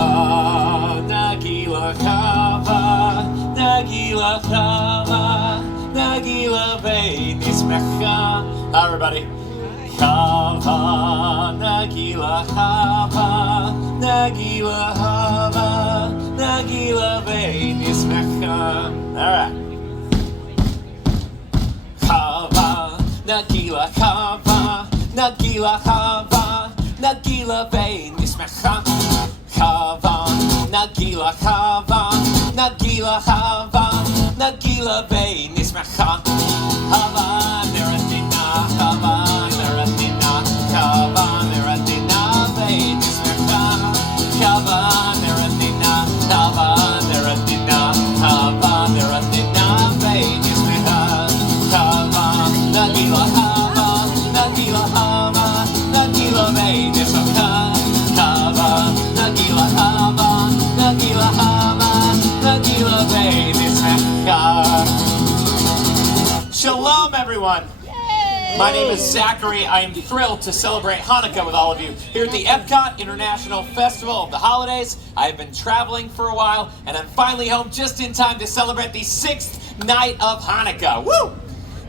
Chava, Nagila Chava, Nagila Chava, Nagila Ve'nismecha. Hi everybody. Chava, Nagila Chava, Nagila Chava, Nagila Ve'nismecha. All right. Chava, Nagila Chava, Nagila Chava, Nagila Ve'nismecha. Chava, Nagila Chava, Nagila Chava, Nagila Ve'nismecha. Chava, Neratina, Chava, Neratina, Chava, Neratina, Ve'nismecha. Chava, Neratina, Chava, Neratina, Chava, Neratina, Ve'nismecha. Chava, Nagila Chava, Nagila Chava, Nagila Ve'nismecha. Chava, Nagila Chava, Nagila Chava, Nagila Ve'nismecha. Shalom, everyone. Yay! My name is Zachary. I am thrilled to celebrate Hanukkah with all of you here at the Epcot International Festival of the Holidays. I have been traveling for a while, and I'm finally home just in time to celebrate the 6th night of Hanukkah. Woo!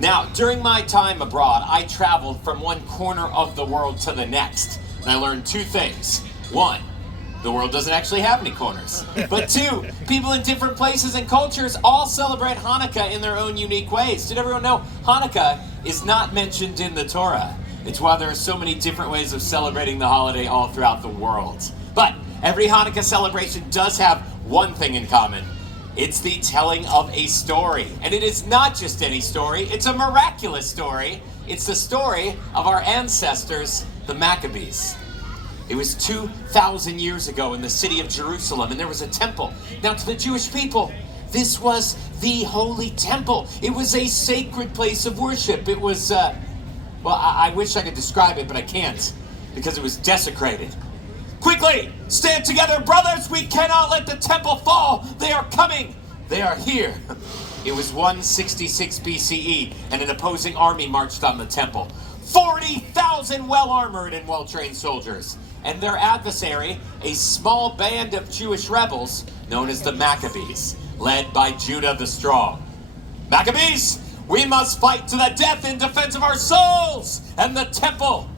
Now, during my time abroad, I traveled from one corner of the world to the next, and I learned two things. One, the world doesn't actually have any corners. But two, people in different places and cultures all celebrate Hanukkah in their own unique ways. Did everyone know Hanukkah is not mentioned in the Torah? It's why there are so many different ways of celebrating the holiday all throughout the world. But every Hanukkah celebration does have one thing in common. It's the telling of a story. And it is not just any story, it's a miraculous story. It's the story of our ancestors, the Maccabees. It was 2,000 years ago in the city of Jerusalem, and there was a temple. Now, to the Jewish people, this was the Holy Temple. It was a sacred place of worship. It was, I wish I could describe it, but I can't, because it was desecrated. Quickly, stand together, brothers! We cannot let the temple fall! They are coming! They are here! It was 166 BCE, and an opposing army marched on the temple. 40,000 well-armored and well-trained soldiers. And their adversary, a small band of Jewish rebels known as the Maccabees, led by Judah the Strong. Maccabees, we must fight to the death in defense of our souls and the temple.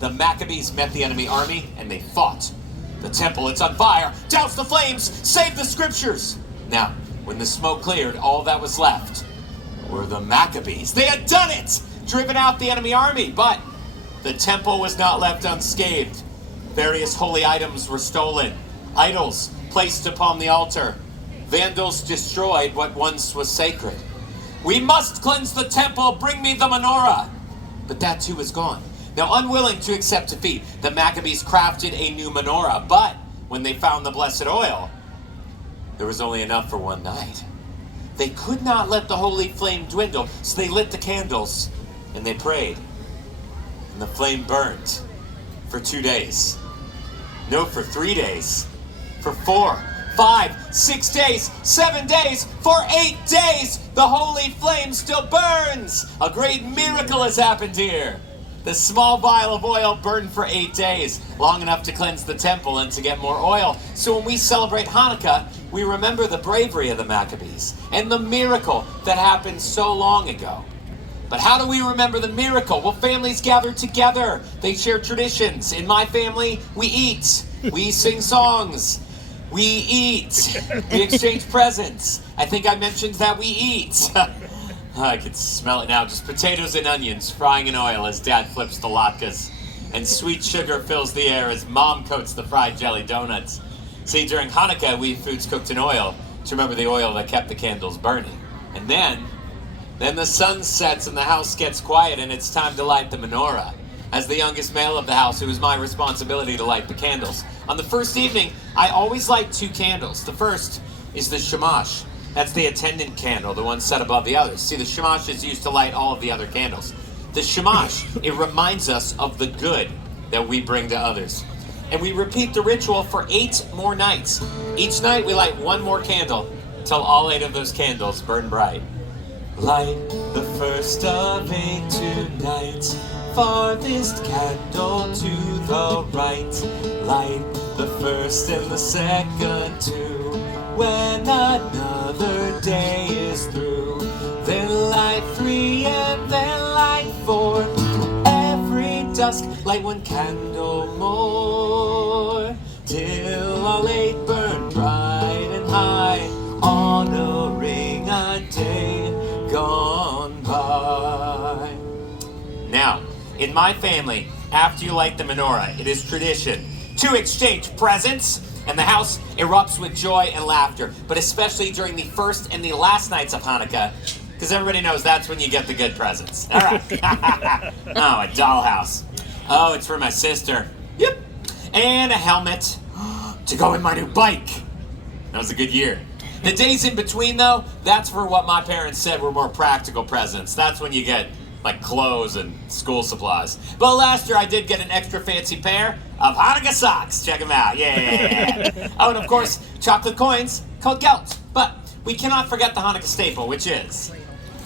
The Maccabees met the enemy army and they fought. The temple, it's on fire. Douse the flames, save the scriptures. Now, when the smoke cleared, all that was left were the Maccabees. They had done it, driven out the enemy army, but the temple was not left unscathed. Various holy items were stolen, idols placed upon the altar. Vandals destroyed what once was sacred. We must cleanse the temple, bring me the menorah. But that too is gone. Now, unwilling to accept defeat, the Maccabees crafted a new menorah, but when they found the blessed oil, there was only enough for one night. They could not let the holy flame dwindle, so they lit the candles and they prayed. And the flame burned for 2 days. No, for 3 days. For 4, 5, 6 days, 7 days, for 8 days, the holy flame still burns. A great miracle has happened here. The small vial of oil burned for 8 days, long enough to cleanse the temple and to get more oil. So when we celebrate Hanukkah, we remember the bravery of the Maccabees and the miracle that happened so long ago. But how do we remember the miracle? Well, families gather together. They share traditions. In my family, we eat. We sing songs. We eat. We exchange presents. I think I mentioned that we eat. I can smell it now. Just potatoes and onions frying in oil as Dad flips the latkes. And sweet sugar fills the air as Mom coats the fried jelly donuts. See, during Hanukkah, we eat foods cooked in oil to remember the oil that kept the candles burning. And then the sun sets and the house gets quiet and it's time to light the menorah. As the youngest male of the house, it was my responsibility to light the candles. On the first evening, I always light 2 candles. The first is the shamash. That's the attendant candle, the one set above the others. See, the shamash is used to light all of the other candles. The shamash, it reminds us of the good that we bring to others. And we repeat the ritual for 8 more nights. Each night we light 1 more candle till all 8 of those candles burn bright. Light the first of 8 tonight, farthest candle to the right. Light the first and the second too. When another day is through, then light 3 and then light 4. Every dusk light 1 candle more, till all 8 burn bright and high, honoring a day gone by. Now, in my family, after you light the menorah, it is tradition to exchange presents, and the house erupts with joy and laughter, but especially during the first and the last nights of Hanukkah, because everybody knows that's when you get the good presents. All right. Oh, a dollhouse. Oh, it's for my sister. Yep. And a helmet to go in my new bike. That was a good year. The days in between, though, that's for what my parents said were more practical presents. That's when you get like clothes and school supplies. But last year I did get an extra fancy pair of Hanukkah socks. Check them out. Yeah. Oh, and of course, chocolate coins called gelt. But we cannot forget the Hanukkah staple, which is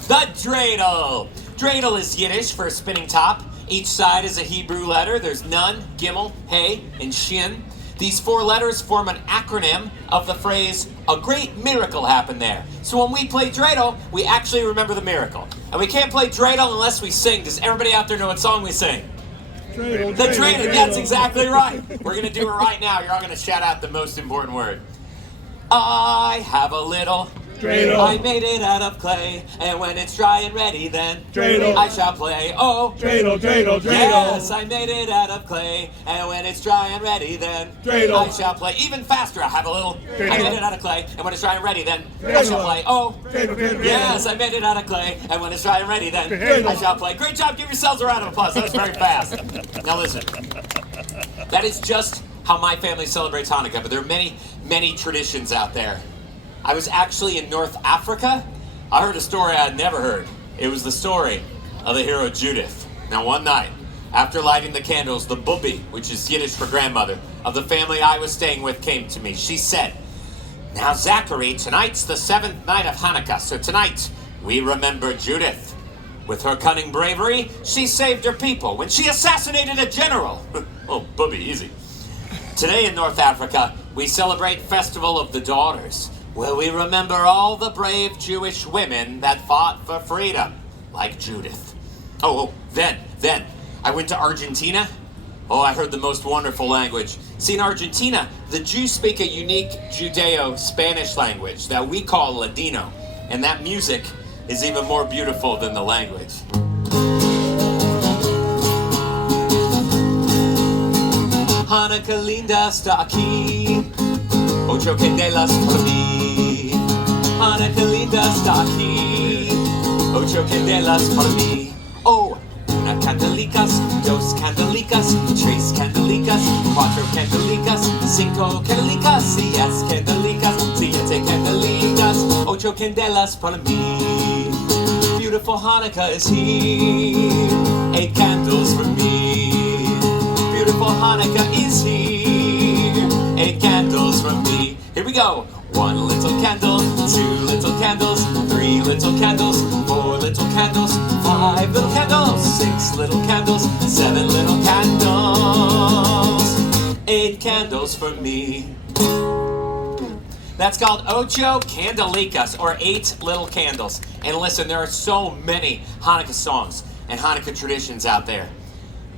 the dreidel. Dreidel is Yiddish for a spinning top. Each side is a Hebrew letter. There's Nun, Gimel, Hey, and Shin. These 4 letters form an acronym of the phrase, a great miracle happened there. So when we play dreidel, we actually remember the miracle. And we can't play dreidel unless we sing. Does everybody out there know what song we sing? Dreidel, the dreidel, that's exactly right. We're going to do it right now. You're all going to shout out the most important word. I have a little dreidel. I made it out of clay, and when it's dry and ready, then dreidel. I shall play. Oh, dreidel, dreidel, dreidel. Yes, I made it out of clay, and when it's dry and ready, then dreidel. I shall play. Even faster, I have a little. Dreidel. I made it out of clay, and when it's dry and ready, then I dreidel. shall play. Oh, dreidel, dreidel. Yes, I made it out of clay, and when it's dry and ready, then dreidel. I shall play. Great job, give yourselves a round of applause. That was very fast. Now listen, that is just how my family celebrates Hanukkah, but there are many, many traditions out there. I was actually in North Africa. I heard a story I had never heard. It was the story of the hero Judith. Now one night, after lighting the candles, the bubi, which is Yiddish for grandmother, of the family I was staying with came to me. She said, "Now Zachary, tonight's the 7th night of Hanukkah, so tonight we remember Judith. With her cunning bravery, she saved her people when she assassinated a general." Oh, bubi, easy. Today in North Africa, we celebrate Festival of the Daughters, where we remember all the brave Jewish women that fought for freedom, like Judith. Then, I went to Argentina. Oh, I heard the most wonderful language. See, in Argentina, the Jews speak a unique Judeo-Spanish language that we call Ladino, and that music is even more beautiful than the language. Hanukkah linda está aquí, ocho candelas por mí. Hanukkah linda está aquí, ocho candelas por mí. Oh, una candelicas, dos candelicas, tres candelicas, cuatro candelicas, cinco candelicas, seis candelicas, siete candelicas, ocho candelas por mí. Beautiful Hanukkah is here, 8 candles for me. Beautiful Hanukkah is here, 8 candles from me. Here we go. 1 little candle, 2 little candles, 3 little candles, 4 little candles, 5 little candles, 6 little candles, 7 little candles, 8 candles for me. That's called ocho candelicas, or 8 little candles. And listen, there are so many Hanukkah songs and Hanukkah traditions out there.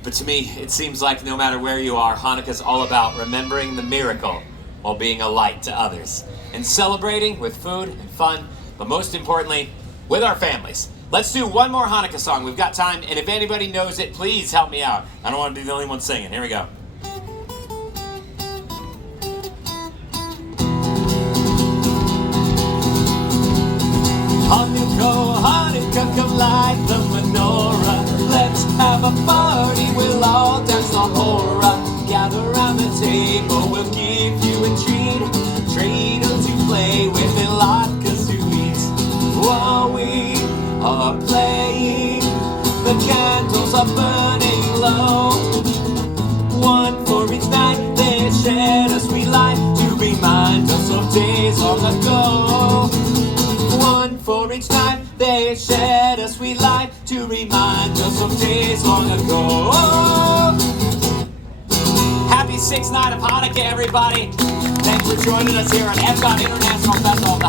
But to me, it seems like no matter where you are, Hanukkah's all about remembering the miracle while being a light to others. And celebrating with food and fun, but most importantly, with our families. Let's do one more Hanukkah song. We've got time, and if anybody knows it, please help me out. I don't want to be the only one singing. Here we go. Hanukkah, Hanukkah, come light the menorah. Let's have a party, we'll all dance the hora. Gather around the table, we'll give you a treat. Dreidel to play with and latkes to eat. While we are playing, the candles are burning low. 1 for each night, they shed a sweet light to remind us of days long ago. 1 for each night, they shed a sweet light to remind us of days long ago. Happy sixth night of Hanukkah, everybody. Thanks for joining us here at Epcot International Festival.